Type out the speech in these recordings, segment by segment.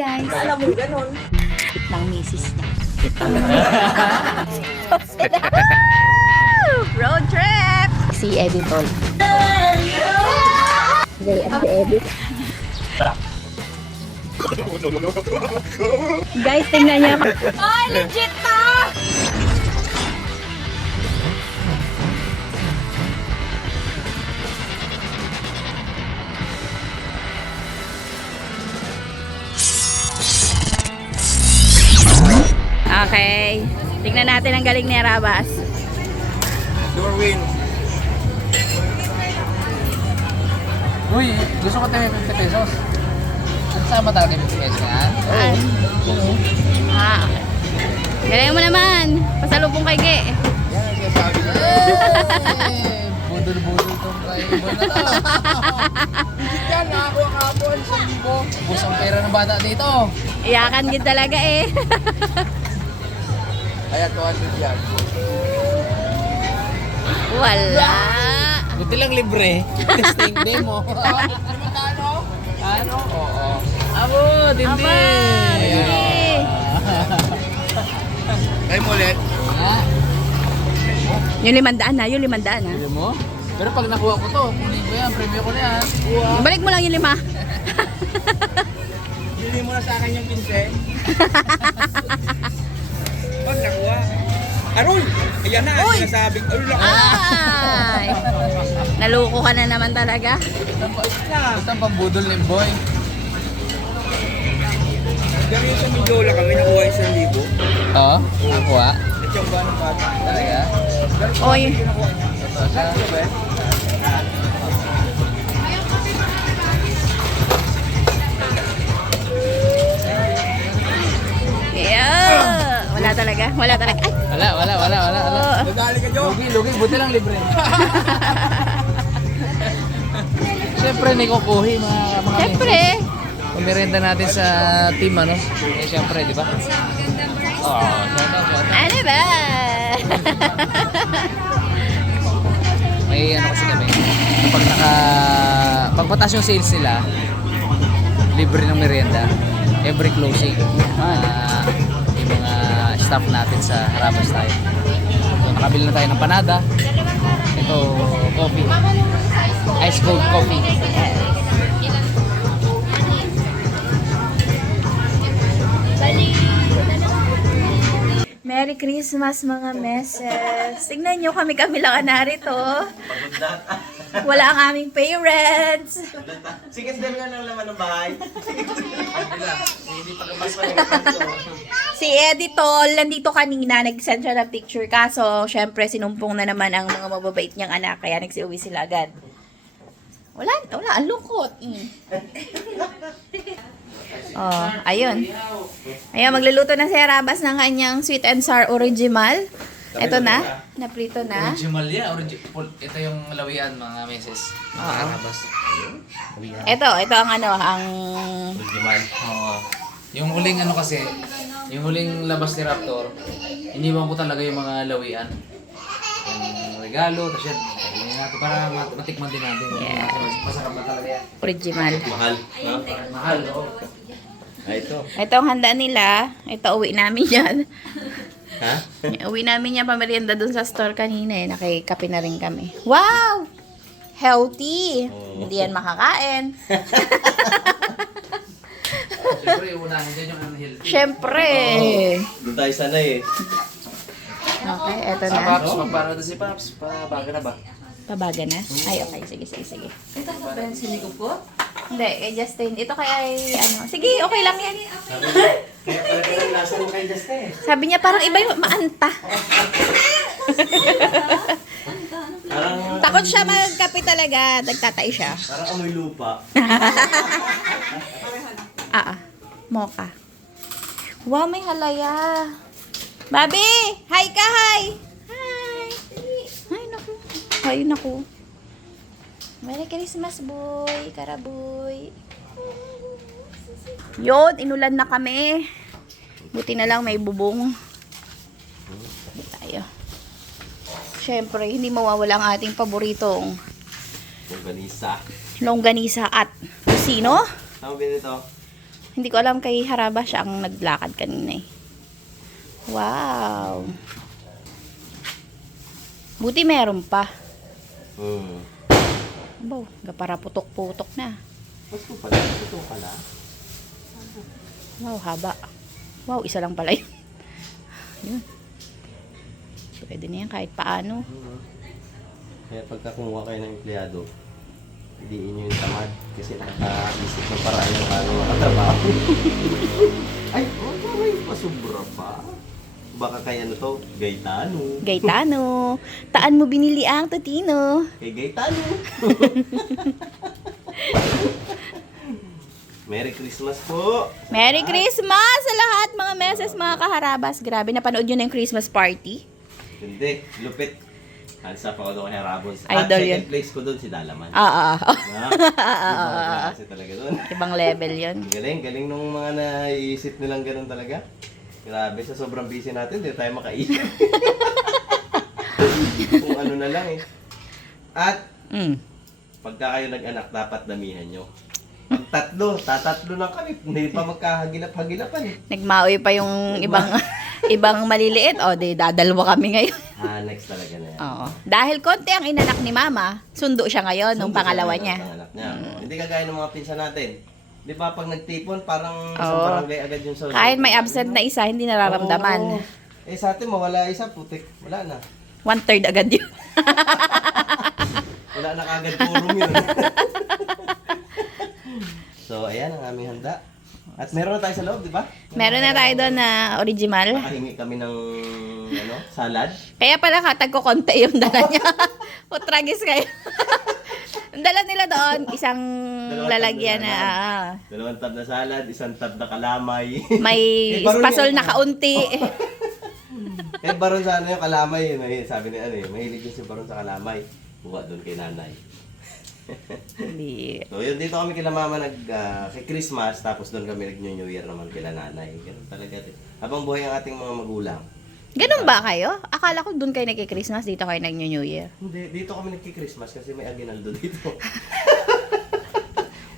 guys. Alam mo, ganon. Ng misis niya. Road trip! Si Editor. Si Edit. Guys, tingnan niyo. Ay, legit to! Okay. Tingnan natin ang galing ni Arabas. Dorwin. Uy, gusto ko tayo 50 pesos. Sama talaga 50 pesos yan? Ah, okay. Galing mo naman. Pasalubong kay Ge. Yan ang sinasabi ko. Budol-budol tong kay Boy na to. Hindi yan, nakakuha kapon. 1,000. Ubus ang pera ng bata dito. Iyakan din talaga eh. Kaya 200 yan. Wala. Buti lang libre. Testing demo. Ano? Oo. Abo, dindi. Aba, dindi. Kayo mo ulit. Yung 500 na, yung 500 na. Pili mo? Pero pag nakuha ko to, kunin ko yan, premium ko na yan. Balik mo lang yung 5. Bili mo na sa akin yung 15. Pag nakuha. Aroy! Ayan na, sinasabing. Aroy lang. Ay! Naluko ka na naman talaga. Ito ang pambudol ni Boy. Dami sa Mindiola kami, nakuha 1,000. Oo? Nakuha? At yung ba ng bata? Talaga? Oy. Ito siya. Yeah. Wala talaga. Wala talaga. Ay! Wala. Oh. Nagali ka, Jo. Lugi, buti lang libre. Siyempre, ni kukuhi mga Siyempre. Pumirenda natin sa team, ano? Eh, siyempre, di ba? Oo, Ano ba? may ano kasi kami. Kapag pag mataas yung sales nila, libre ng merienda. Every closing. Yung mga staff natin sa Harabas tayo. So, nakabili na tayo ng panada. Ito, coffee. Ice cold coffee. Merry Christmas mga meses. Tingnan nyo kami lang narito. Wala ang aming parents. Sige, dami na lang naman ng bahay. Hindi pa labas pa Si Editol, nandito kanina, nag-send siya ng picture. Kaso, syempre, sinumpong na naman ang mga mababait niyang anak. Kaya nagsiuwi sila agad. Wala, ang lungkot. Oh, ayun. Ayun, magluluto na si Arabas ng kanyang sweet and sour original. Ito na, naprito na. Original yan. Ito yung lawian, mga meses. Mga Harabas. Ito ang ano, ang... Original. Oo. Yung huling ano kasi, yung huling labas ni Raptor, iniwan ko talaga yung mga lawian. Yung regalo, tapos yan. Kainin natin para matikman din natin. Yeah. Masarap na talaga yan. Original. Mahal. Mahal, oo. Ito. Ito ang handa nila. Ito, uwi namin yan. Ha? Uwi namin yan pamerienda dun sa store kanina eh. Nakikape na rin kami. Wow! Healthy! Hindi yan makakain. Siyempre, unahin dyan yung healthy. Siyempre! Doon tayo sana eh. Okay, eto Sa na. Paps, magpano na si Paps? Pabaga na ba? Pabaga na? Ay, okay. Sige. Ito ka ba yung sinikop ko? Hindi, Justin. Ito kaya ay ano. Sige, okay lang yan. Kaya talaga yung lasa mo kay Justin. Sabi niya parang iba yung maanta. Parang, Takot siya magkape talaga. Nagtatay siya. parang amoy lupa. Mocha. Wow, may halaya. Babi! Hi ka, hi! Hi! Ay, naku. Ay, naku. Merry Christmas, boy. Karaboy. Yun, inulan na kami. Buti na lang may bubong. Hindi tayo. Siyempre, hindi mawawala ang ating paboritong Longganisa. longganisa at sino? Saan mo binili ito? Hindi ko alam kay Haraba siya ang naglakad kanina eh. Wow. Buti meron pa. Wow, para putok-putok na. Mas ko pala, ito pala. Wow, haba. Wow, isa lang pala yun. Yun. Pwede na yan kahit paano. Kaya pagka kumuha kayo ng empleyado, hidiin nyo yung tamad kasi nakakaisip ng paraan yung paano makatrabaho. Ay, may pasubra pa. Baka kaya ano to, Gaetano. Gaetano, taan mo binili ang Totino. Kay Gaetano. Merry Christmas po. Merry Christmas sa lahat mga meses, mga kaharabas. Grabe, napanood nyo na yung Christmas party? Hindi, lupit. Hands up ako doon kay Harabos. Idol At second yun. place ko doon si Dalaman. Ah. Ibang klase talaga doon. Ibang level yun. Galing nung mga naiisip nilang ganun talaga. Grabe, sa sobrang busy natin, hindi tayo makaisip. Kung ano na lang eh. At, pagka kayo nag-anak, dapat damihan nyo. Pag tatatlo na kami, hindi pa magkahagilap-hagilapan eh. Nagmaoy pa yung ibang maliliit. O, di dadalwa kami ngayon. Next talaga na yan. Oo. Dahil konti ang inanak ni Mama, sundo siya ngayon nung Sundo pangalawa siya niya. ng panganak niya. Hindi kagaya ng mga pinsan natin. Di ba pag nagtipon, parang isang Oo. barangay agad yung solo. Kahit may absent na isa, hindi nararamdaman. Oo. Eh sa atin, mawala isa, putik. Wala na. 1/3 agad yun. Wala na kagad purong yun. So, ayan ang aming handa. At meron na tayo sa loob, di ba? Meron na tayo doon na original. Nakahingi kami ng salad. Kaya pala katag ko konti yung dala niya. Putragis kayo. Ang dala nila doon, isang Dalawang lalagyan tab na Dalawang tab na salad, isang tab na kalamay. may baron espasol yan. na kaunti. Eh, baron sa yung kalamay. Sabi ni mahilig yun si baron sa kalamay. Buka doon kay nanay. Hindi. So, yun, dito kami kila mama kay Christmas, tapos doon kami nag-New Year naman kila nanay. Ganun talaga. Habang buhay ang ating mga magulang. Ganun ba kayo? Akala ko doon kayo nagki-Christmas, dito kayo nag-New Year. Hindi, dito kami nagki-Christmas kasi may aginaldo dito.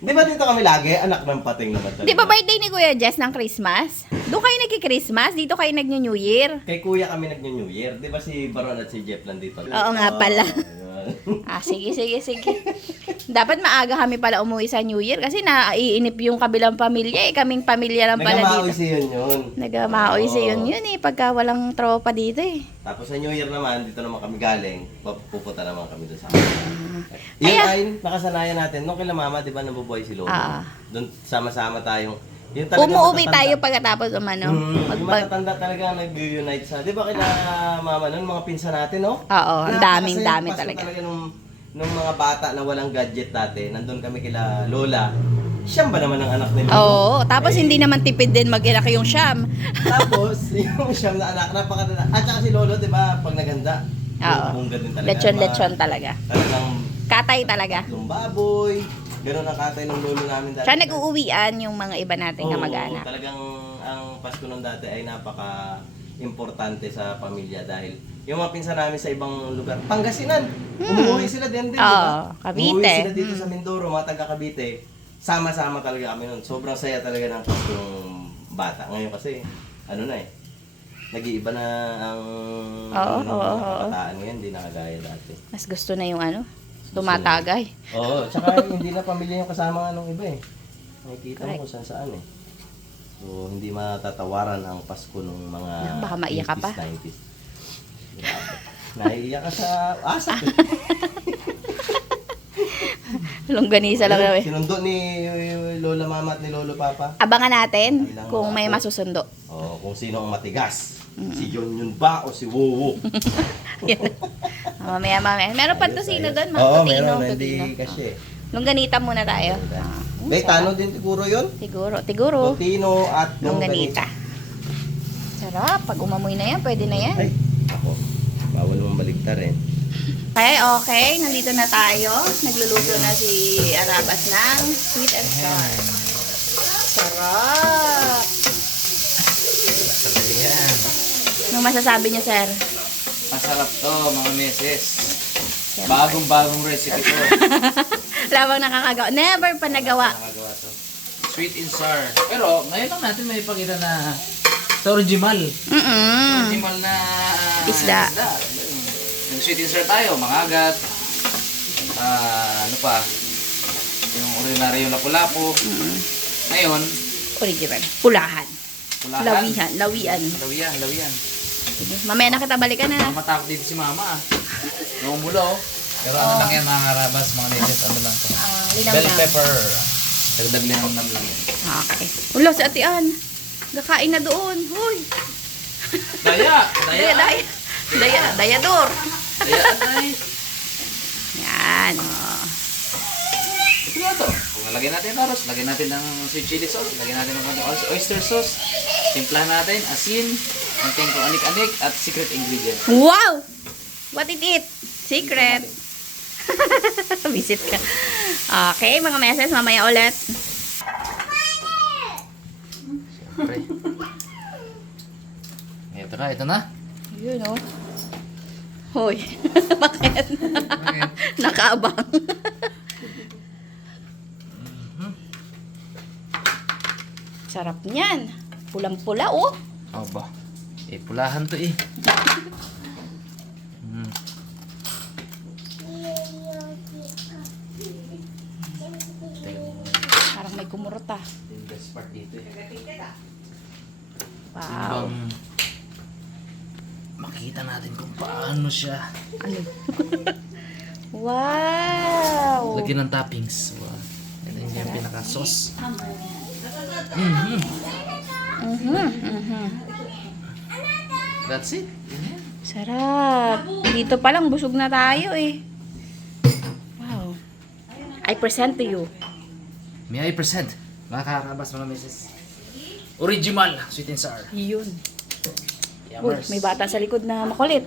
Di ba dito kami lagi? Anak ng pating naman talaga. Di ba birthday ni Kuya Jess ng Christmas? Doon kayo nagki-Christmas, dito kayo nag-New Year. Kay kuya kami nag-New Year. Di ba si Baron at si Jeff lang dito? Oo nga pala. Ayun. Sige. Dapat maaga kami pala umuwi sa New Year kasi naiinip yung kabilang pamilya eh. Kaming pamilya lang pala Nagamaoy dito. siya yun. Nagamaoy Oo. siya yun eh, pagka walang tropa dito eh. Tapos sa New Year naman, dito naman kami galing. Pupunta naman kami doon sa amin. Yun ay nakasanayan natin. Nung kila mama, di ba nabubuhay si Lolo? Doon sama-sama tayong... Yun talaga Umuwi matatanda. tayo pagkatapos umano. Yung matatanda talaga nag-unite sa... Di ba kila mama nun, mga pinsan natin, no? Oo, ang dami Napakasaya talaga. nung mga bata na walang gadget dati, nandun kami kila Lola. Siyam ba naman ang anak nila? Oo, tapos hindi naman tipid din mag-inak yung Siyam. Tapos, yung siyam na anak, napakatanda. At saka si Lolo, di ba, pag naganda, Oo. bungga din talaga. Lechon talaga. Talagang Katay talaga. tatlong baboy, gano'n ang katay ng lolo namin dati. Siya nag-uuwian yung mga iba nating Oo, kamag-anak. talagang ang Pasko nung dati ay napaka-importante sa pamilya dahil yung mga pinsan namin sa ibang lugar, Pangasinan, umuwi sila din, di ba? Cavite. Umuwi sila dito sa Mindoro, mga taga Cavite. Sama-sama talaga kami nun. Sobrang saya talaga ng Pasko ng bata. Ngayon kasi, ano na eh, nag-iiba na ang kabataan ngayon, hindi nakagaya dati. Mas gusto na yung tumatagay. Oo, tsaka hindi na pamilya yung kasama nga nung iba eh. Nakikita mo kung saan eh. So, hindi matatawaran ang Pasko nung mga Baka maiyak ka pa. 90s. Grabe. Naiiyak ka sa asak eh. Longganisa lang daw eh. Sinundo ni Lola Mama at ni Lolo Papa. Abangan natin kung may masusundo. Oo, kung sino ang matigas. Si Yun ba o si Wowo? Mamaya. Meron pa tosino doon, mga Oo, totino. meron. Hindi kasi. Longganita muna tayo. Tano din siguro yun? Siguro. Totino at Longganita. Sarap. Pag umamoy na yan, pwede na yan. Ay, ako. Bawal mong baligtar eh. Okay. Nandito na tayo. Nagluluto na si Arabas ng sweet and sour. Sarap. Yan. Ano masasabi niya, sir? Masarap to, mga meses. Bagong-bagong recipe to. Wala bang nakakagawa? Never pa nagawa. Nakagawa to. Sweet and sour. Pero ngayon lang natin may ipakita na sa original. Original na Isda. Yung sweet and sour tayo, mangagat. Ano pa? Yung ordinary yung lapu-lapu. Ngayon, Original. Pulahan. pulahan. Lawian. Lawian. Sige. Mamaya na kita balikan na. Matakot dito si mama. Yung mulo. Pero ano lang yan mga karabas, mga native, ano lang to. Bell pepper. Dagdag linamnam lang yan. Okay. Ulo, si Ate Ann. Gakain na doon. Hoy. Dayador. Yan. Oh. Ito na to. Kung lagyan natin ng arroz, lagyan natin ng sweet chili sauce, lagyan natin ng oyster sauce, timplahan natin, asin, natin kung anik-anik, at secret ingredient. Wow! What it eat? Secret. Visit ka. Okay, mga meses, mamaya ulit. Siyempre. Ito na. Yun, oh. Hoy. Bakit? Nakaabang. Sarap niyan. Pulang-pula, oh. Aba. Pulahan to eh. Parang may kumurot, ah. Yung best part dito eh. Wow. Makita natin kung paano siya. Ano? Wow. Lagyan ng toppings. Wow. Yan yung pinaka-sauce. That's it. Sarap. Dito pa lang, busog na tayo eh. Wow. I present to you. May I present? Mga karabas, mga meses. Original, sweet and sour. Yun. Uy, may bata sa likod na makulit.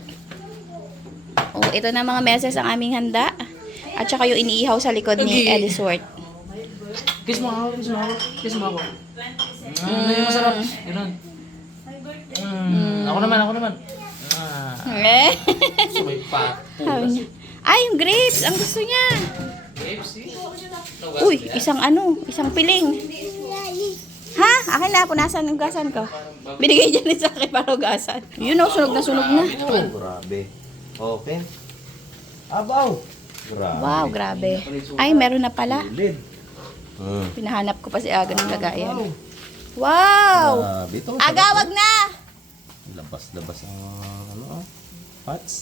Oh, ito na mga meses ang aming handa. At saka yung iniihaw sa likod ni Okay. Eddie Swart. Kiss mo ako, kiss mo ako. Kiss mo ako. Yung masarap. Yun. Ako naman. Eh? So may pato. Sabi niya, ay, yung grapes. Ang gusto niya. KFC? Uy, isang piling. Ha? Akin na, punasan yung gasan ko. Binigay dyan sa akin para ugasan. Yun o, sunog na. Oh, grabe. Okay. Abaw. Grabe. Wow, grabe. Ay, meron na pala. Lid. Pinahanap ko pa si Aga ng kagayan. Wow! Grabe. Ito, Agawag na! labas ang parts.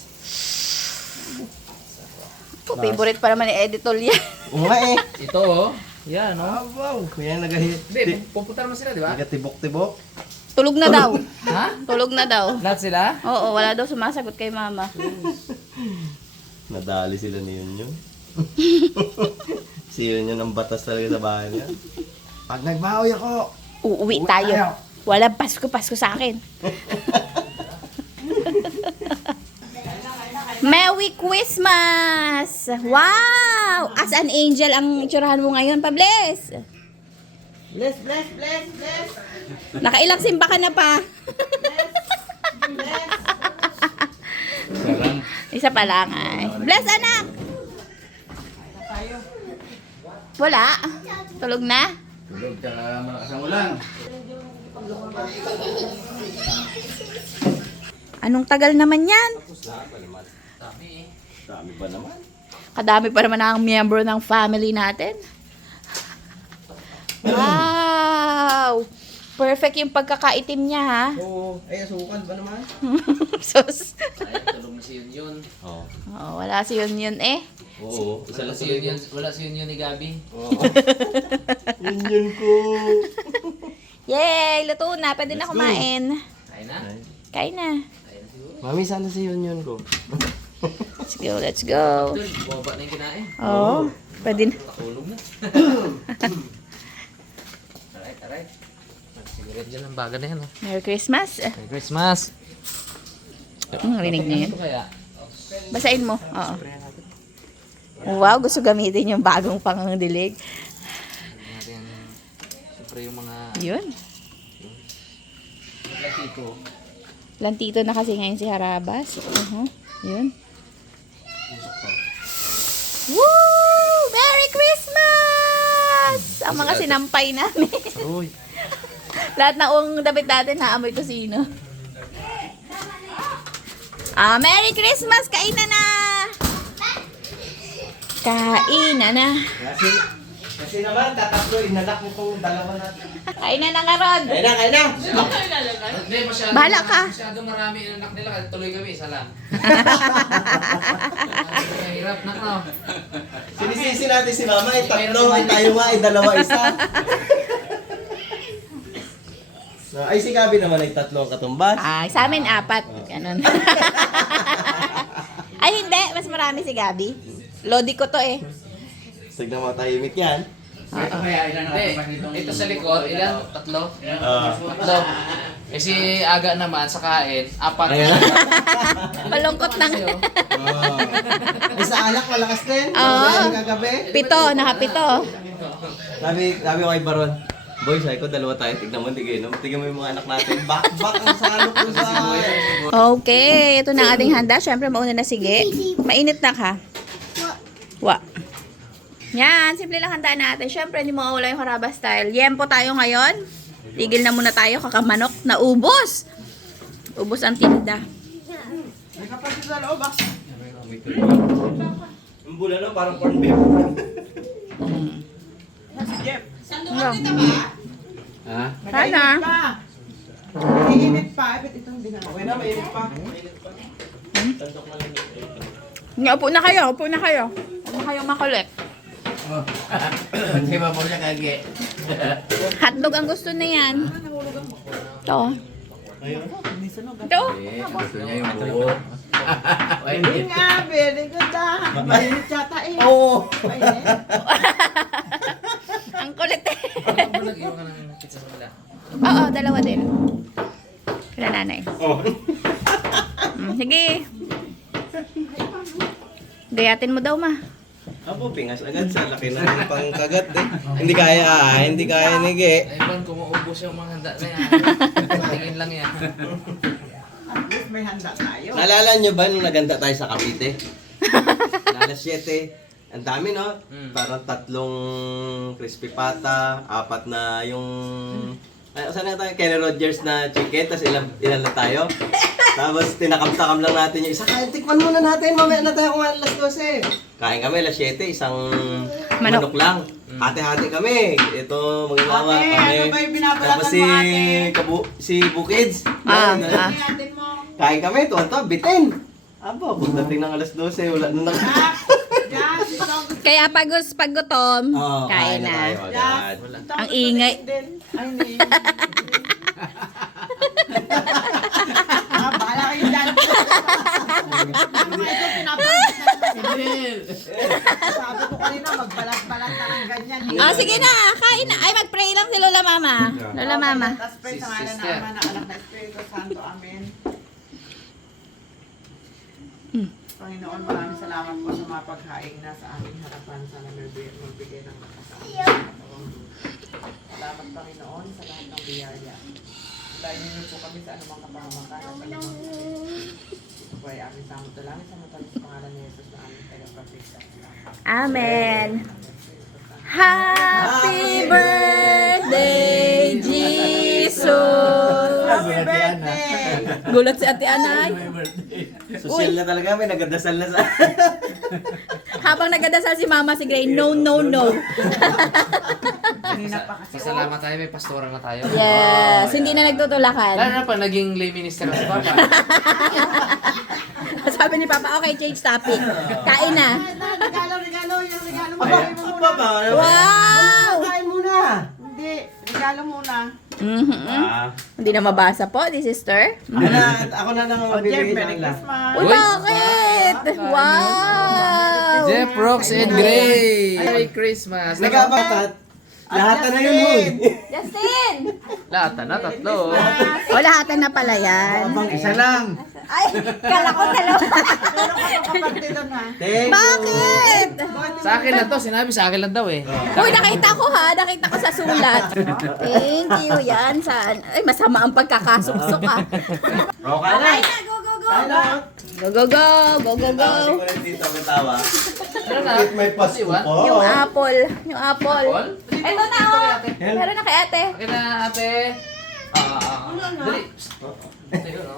Oh, favorite pa naman ni Editor yan. Oo nga eh. Ito oh. Yan oh. Abaw. Kaya nagahit. Babe, pupunta naman sila, di ba? Nagatibok-tibok. Tulog na daw. Ha? Tulog na daw. Lahat sila? Oo, wala daw sumasagot kay mama. Nadali sila ni Yun. Si Yun ang batas talaga sa bahay niya. Pag nagbahoy ako, Uuwi tayo. Walang Pasko sa akin. Merry Christmas! Wow! As an angel ang itsurahan mo ngayon, Pables. bless. Nakailang simba ka na pa. Isa pa lang ay. Bless, anak! Wala. Tulog na. Tulog, tsaka malakas ang ulan. Anong tagal naman yan? Dami ba naman? Kadami pa naman ang miyembro ng family natin. Wow! Perfect yung pagkakaitim niya, ha? Oo. Ay, asukal ba naman? Sus. Ay, tulog na si Yun. Oo. Oh, wala si Yun eh. Oo. Isa lang Wala si Yun ni Gabi. Oo. Yun ko. Yay! Luto na. Pwede na kumain. Kain na? Kain na. Mami, sana si Yun ko. Let's go. Doon, bumaba na yung kinain. Oh, pwede na. Tulog na. Alright. Sigaret dyan ang baga na yan. Oh. Merry Christmas. Merry Christmas. Rinig niyo yun. Ito kaya? Basahin mo. Oo. Wow, gusto gamitin yung bagong pangandilig. Natin, siyempre yung mga Yun. latito. Lantito na kasi ngayon si Harabas. Yun. Woo! Merry Christmas! Sa mga sinampay namin. Uy. Lahat na damit natin naamoy tosino. Merry Christmas! Kainan na! Kainan na. Kasi naman, tatatlo, inanak mo itong dalawa natin. Kainan na nga, Rod. Kaya na! Hindi, masyado. Bahala ka. Masyado marami yung anak nila. Kaya tuloy kami, isa lang. Hirap na no. Sinisisi natin si Mama, ay tatlo, ay tayo nga, ay dalawa, isa. So, ay si Gabi naman ay tatlo ang katumbas. Sa amin, 4. Ganon. Ay, hindi. Mas marami si Gabi. Lodi ko to eh. Tignan mo tahimik yan. Hindi, ito sa likod, ilan? Tatlo? Ah. Tatlo. Eh si Aga naman sa kain, 4. Ayan. Malungkot nang. Ay sa alak, malakas din. Oo. Ay, kagabi. 7, nakapito. Sabi ko kay Baron, boy, sabi ko, dalawa tayo. Tignan mo, tignan mo yung mga anak natin. Back ang salok ko sa... Okay, ito na ang ating handa. Siyempre, mauna na sige. Mainit na ka. Wa. Yan, simple lang handa natin. Siyempre, hindi mawawala yung Haraba style. Yempo tayo ngayon. Tigil na muna tayo, kakamanok. Naubos! Ubos ang tinda. May kapatid sa loob, ah. Yung bula no, parang corn beef. Ha? Sana. Iinit pa. Ba't itong binawa? Okay na, mainit pa. Upo na kayo, upo na kayo. Huwag na kayong makulit. Hindi ba mo siya kage? Hotdog ang gusto na yan. Ito. Ito. Gusto niya yung buo. Hindi nga, very good ah. Mainit yata eh. Oo. Mainit. Ang kulit eh. Ano ba nag-iwan ka ng pizza sa kanila? Oo, dalawa din. Kila nanay. Oh. Sige. Gayatin mo daw, ma. Apo, pingas agad sa laki ng pangkagat eh. Hindi kaya nige. Ay, Ivan, kung maubos yung mga handa na yan. Tingin lang yan. At least may handa tayo. Naalala nyo ba nung naganda tayo sa Cavite? Alas 7. Ang dami no? Parang 3 crispy pata, 4 na yung... Ay, saan na tayo? Kenny Rogers na chicken, tapos ilan na tayo? Tapos tinakam-takam lang natin yung isa. Kaya tikman muna natin, mamaya na tayo kumain alas 12. Kain kami alas 7, isang manok lang. Hati-hati kami. Ito, maginawa Ate, kami. ano ba yung binabalatan Tapos mo, ate? si Bukids. Iyatin mo. Kain kami, tuwan-tuwa, bitin. Aba, pagdating ng alas 12, wala na Jazz, itong... Kaya pag gutom, Oo, kain na. tayo agad. itong Ang gusto ingay. din. Ay, hindi. Bahala kayo dyan. Ano nga ito, pinapalit na naman. Sabi ko kanina, magbalat-balat na ng ganyan. Sige na, kain na. Ay, mag-pray lang si Lola Mama. Lola Mama. Tapos pray sa ngalan Sister. na Ama, ng Anak na Espiritu Santo. Amen. Panginoon, maraming salamat po sa mga paghaing na sa aming harapan. Sana magbigay ng lakas sa aming salamat, Panginoon, sa lahat ng biyaya. Dahil ninyo po kami sa anumang kapahamakan at anumang ito po ay aming samot na langit sa matalas sa pangalan ni Jesus na aming tagapagligtas. Amen. Happy birthday, Jesus! Happy birthday! Gulat si Ate Anay. Social na talaga, may nagadasal na sa... Habang nagadasal si Mama si Gray, no, no, no. Kanina pa kasi. Pasalamat tayo, may pastora na tayo. Yes, hindi na Lalo nagtutulakan. na pa, naging lay minister na si Papa. Sabi ni Papa, okay, change topic. Kain na. Regalo, yung regalo mo. Aba, Kain mo muna. aba, Wow! kain muna. Hindi, regalo muna. Hindi na mabasa po, di sister. Ako na nang O, Jeff, magbibigay Merry ng lahat. Christmas. Uy, bakit? Wow! Jeff, Rox, and Gray! Merry Christmas! Nagkapatat. Lahat na yun, huy. Justin! Lahat na, tatlo. O, lahatan na pala yan. Abang isa lang. Ay, kala ko dalawa. Pero kapatid doon ha. Thank you. Bakit? Sa akin lang to, sinabi sa akin lang daw eh. Uy, nakita ko ha. Nakita ko sa sulat. Thank you. Yan. Saan? Ay, masama ang pagkakasuksok ha. Roka na. Go, go, go. Ano? Go, go, go. Go, go, go. Kasi ko rin dito ang tawa. Ano na? Bakit may pasko Iwan? po? Yung apple. Yung apple. Paul? Ito na, oh. Meron na kay ate. Okay na, ate. Dali. Tayo, no?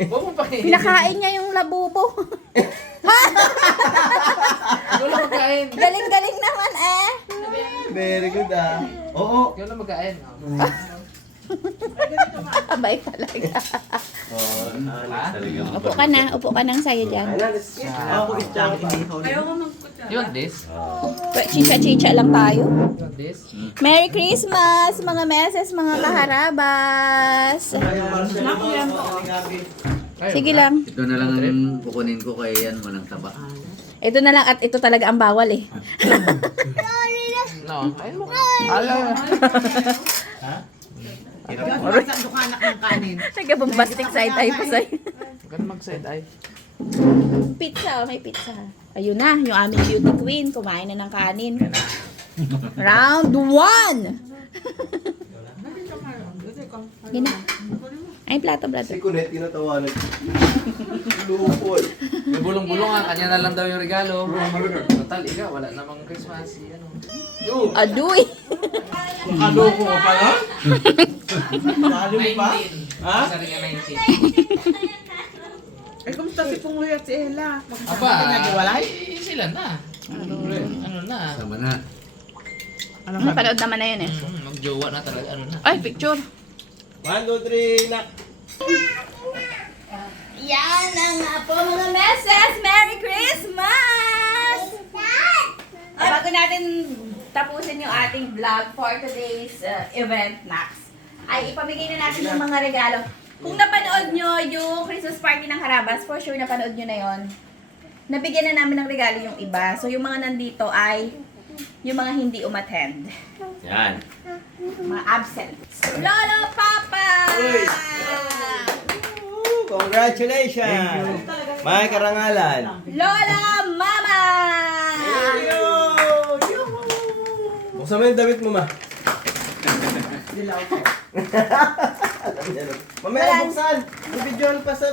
Huwag mo pakainin. Pinakain niya yung labubo. Ikaw lang magkain. Galing-galing naman eh. Very good ah. Oo. Ikaw lang magkain. Abay talaga. Oh, talaga. Upo ka na sa'yo dyan. Ako is chang inihaw. You want this? Chicha-chicha lang tayo. You want this? Merry Christmas, mga meses, mga kaharabas. Sige lang. Ito na lang ang kukunin ko kay yan, walang taba. Ito na lang at ito talaga ang bawal eh. No. Ayun mo. Ayaw. Yung sa dukanak ng kanin. Nagka-bombastic side eye pa sa'yo. Huwag ka na mag-side eye. Pizza, may pizza. Ayun na, yung aming beauty queen. Kumain na ng kanin. Round 1! Gina. Ay, plato. Si Kunet, tinatawanan. Lupol. May bulong-bulong nga. Kanya na lang daw yung regalo. Total, ikaw. Wala namang Christmas. Ano? Aduy! Kaloko ka pala? Lalo pa? Ha? Isa rin nga 19. Ay, kumusta si Pungloy at si Ella? Aba, Nagwalay? sila na. Ano na? Sama na. Napanood naman na yun eh. Mag-jowa na talaga. Ano na? Ay, picture. 1, 2, 3, nak! Yan na nga po mga meses! Merry Christmas! Bago natin tapusin yung ating vlog for today's event, Max, ay ipamigay na natin yung mga regalo. Kung napanood nyo yung Christmas party ng Harabas, for sure napanood nyo na yon. Nabigyan na namin ng regalo yung iba. So yung mga nandito ay yung mga hindi umattend. Yan. Mga absent. Lolo, Papa! Congratulations! May karangalan. Lola, Mama! Buksan mo yung damit mo, ma. Dilaw ko. Mamaya buksan. Bibidyoan pa sa...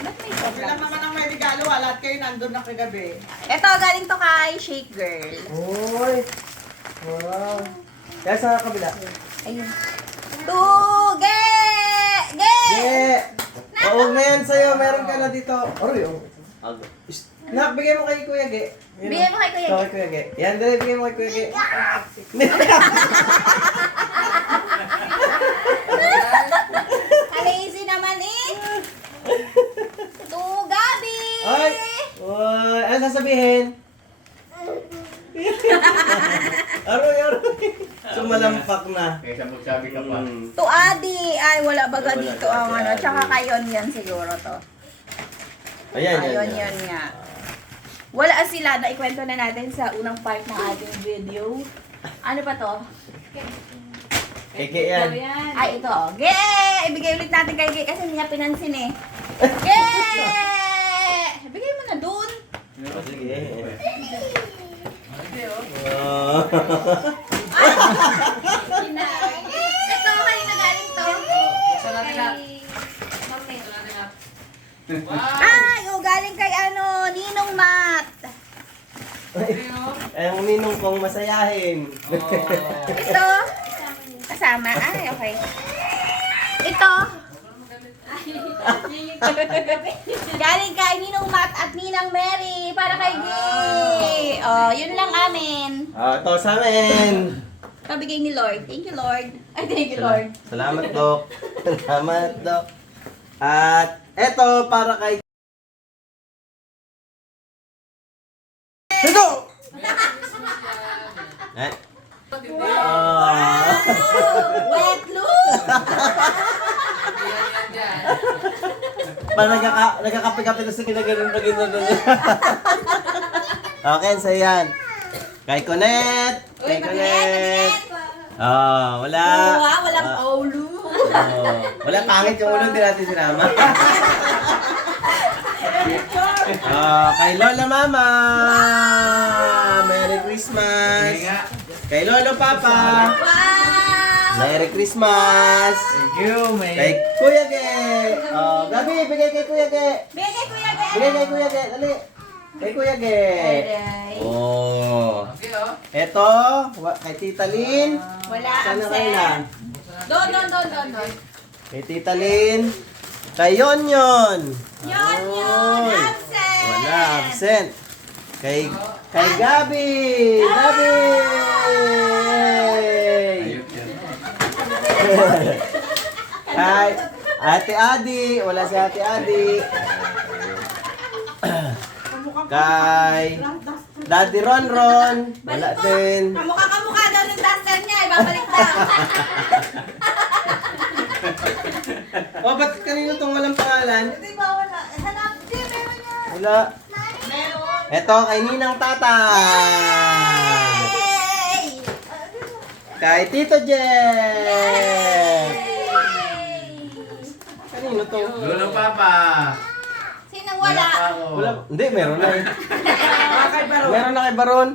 Ba't may Sila sobrang? mga nang may regalo, lahat kayo nandun na kagabi. Ito, galing to kay Shake Girl. Uy! Wow! Kaya sa kabila. Ayun. Tuge! Ge! Yeah! Huwag na yan sa'yo. Meron ka na dito. Aroy, oh. Nak, bigay mo kay Kuya Ge. Bigay mo kay Kuya Ito Ge. kay Kuya Ge. Yan, dali, bigay mo kay Kuya Ge. Lazy naman eh. Tugabi! Ay! Uy! Ano sasabihin? Aroy, aroy. Sumalampak na. Kaysa magsabi ka pa. Tuadi! Ay, wala baga dito ang ano. Tsaka kayon yan siguro to. Ayan, yan. Ayun yun nga. Wala sila. Naikwento na natin sa unang part ng ating video. Ano pa to? Eke yan. Ay, ito. Ge! Ibigay ulit natin kay Ge kasi hindi niya pinansin eh. Ge! Ibigay mo na dun. Oh, sige. Ito, kayo na galing to. Buksan natin na. Ay, oh, galing kay ano, Ninong Mat. Ang ninong kong masayahin. Ito, kasama. Ay, okay. Ito. Galing kay Ninong Mat at Ninang Mary para kay Gay. Oh, yun lang amin. Ito sa amin. Pabigay ni Lord. Thank you, Lord. Ay, thank you, Lord. Salamat, Dok. Salamat, Dok. At eto para kay... Ito! Eh? Wet look! Parang nagkakape-kape na sa kinaganon na gano'n. Okay, so yan. Kay Conet. Uy, mabigat. Wala. Walang ulo. Wala, pangit yung ulo, hindi natin sinama. Kay Lola Mama. Merry Christmas. Kay Lolo Papa. Wow! Merry Christmas. Thank you, may... Kay Kuya Ge. Gabi, bigay kay Kuya Ge. Bigay kay Kuya Ge. Bigay kay Kuya Ge. Dali. Kay Kuya Ge. Oh. Okay, oh. Eto, kay Tita Lynn. Wala, Sana kayo na. Don. Kay Tita Lynn. Kay Yonyon. Yon, Oy. absent. Wala, absent. Kay Gabi. Gabi! Kay Ate Adi. Wala si Ate Adi. Kay Daddy Ronron. Wala din. Kamukha daw ng duster niya, ibabalik daw. Oh, ba't kanino tong walang pangalan? Di ba wala? Hanap din, meron yan. Wala. Eto, kay Ninang Tatay. Yay! Kay Tito Jen. Kanino to? Lolo Papa. Sinong wala? Wala. Hindi, meron na eh. Kay Baron. Meron na kay Baron.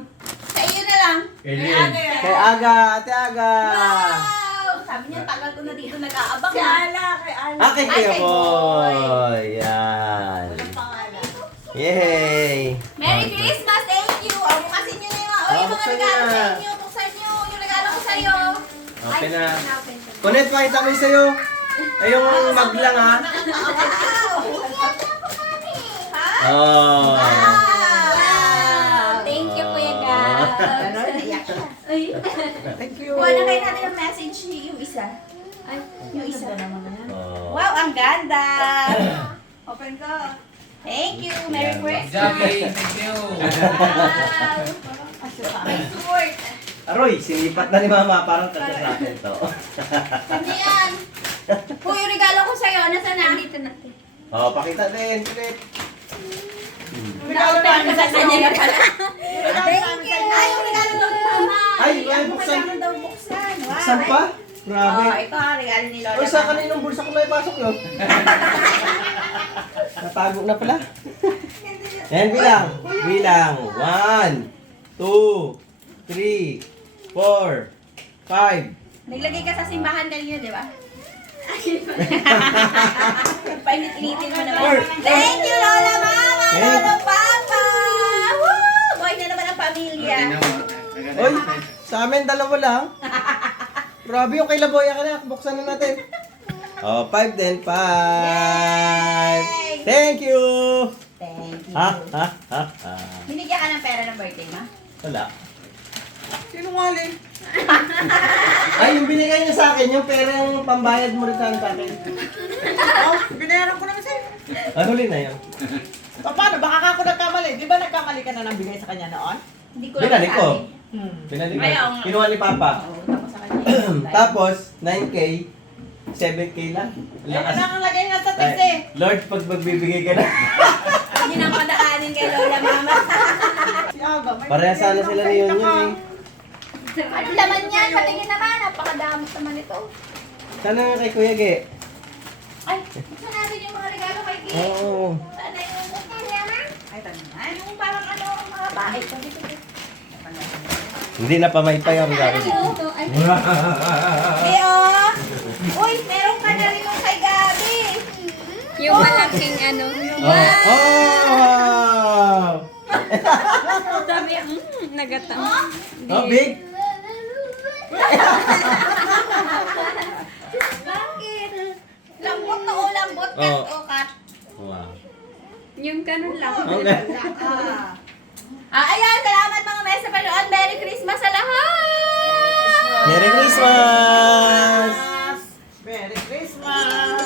Sa iyo na lang. Kailin. Kay Aga, Ate Aga. Wow! Sabi niya, tagal ko na dito nag-aabang. Si Ala, kay Ala. Ah, kay Kuya Ay, kay Boy. Yan. Yay! Merry Christmas! Thank you! O, bukasin nyo na yung mga buksan regalo na. sa inyo. Buksan nyo yung regalo ko sa'yo. Open na. Open ko. Kunet, pakita mo yung sa'yo. Ay, yung maglang ha. Ha? Oh. Wow! Thank you, Kuya Gab. Ay. Thank you. Kuha na kayo natin yung message yung isa. Ay, yung isa. Oh. Wow, ang ganda! Open ko. Thank you. Merry Christmas. Gabi, thank you. Wow. May support. Aroy, sinipat na ni Mama. Parang tatlo sa akin to. Hindi yan. Kung yung regalo ko sa'yo, nasa na? Dito natin. Oh, pakita din. Kulit. Regalo namin sa kanya pala. Thank you. Ay, yung regalo daw ni Mama. Ay, Yung buksan. kailangan daw buksan. Wow. Saan pa? Grabe. Oh, ito ha, regalo ni Lola. Oy, sa kaninong bulsa ko na ipasok yun? Natago na pala. Yan, bilang. Bilang. 1, 2, 3, 4, 5. Naglagay ka sa simbahan kanina, di ba? Painit-initin mo naman. Thank you, Lola Mama! Lola Papa! Woo! Boy na naman ang pamilya. Oy, sa amin dalawa lang. Grabe yung kay Laboya ka na. Buksan na natin. Oh, 5 din. 5. Thank you. Thank you. Ha, ha, ha, ha. Binigyan ka ng pera ng birthday mo? Wala. Sinungaling. Ay, yung binigay niya sa akin, yung pera yung pambayad mo rin sa akin. Oh, binayaran ko naman sa'yo. Ah, huli na yun. Paano? Baka ako nagkamali. Di ba nagkamali ka na ng bigay sa kanya noon? Hindi ko lang Binalik ko. sabi. Binalik ko. Ayaw nga. Kinuha ni Papa. Oo, tapos sa kanya. Tapos, 9K, 7K lang. Eh, ano ang lagay nga sa text Ay, eh? Lord, pag magbibigay ka na. Hindi nang padaanin kay Lola Mama. Si Aga, may Pareha sana bigay sila naman ni sa Yun ita ka. eh. Ano laman yan? Patingin naman. Napakadamot naman ito. Sana nga kay Kuya Ge. Ay, buksan natin yung mga regalo kay Kim. Oo. Sana yung Ay, tanong. ay, yung parang ano, mga bahay. Hindi na pamaypay ang regalo. Ay, oh! Uy, meron ka na rin yung kay Gabi. Yung malaking ano. Oh! Oh! Sabi, nagatang. Oh, big! Bakit? Lambot na o lambot, kat Oh. o kat. Wow. Yung ganun lang. Okay. Ayan, salamat mga mesa panood. Merry Christmas sa lahat! Merry Christmas! Merry Christmas!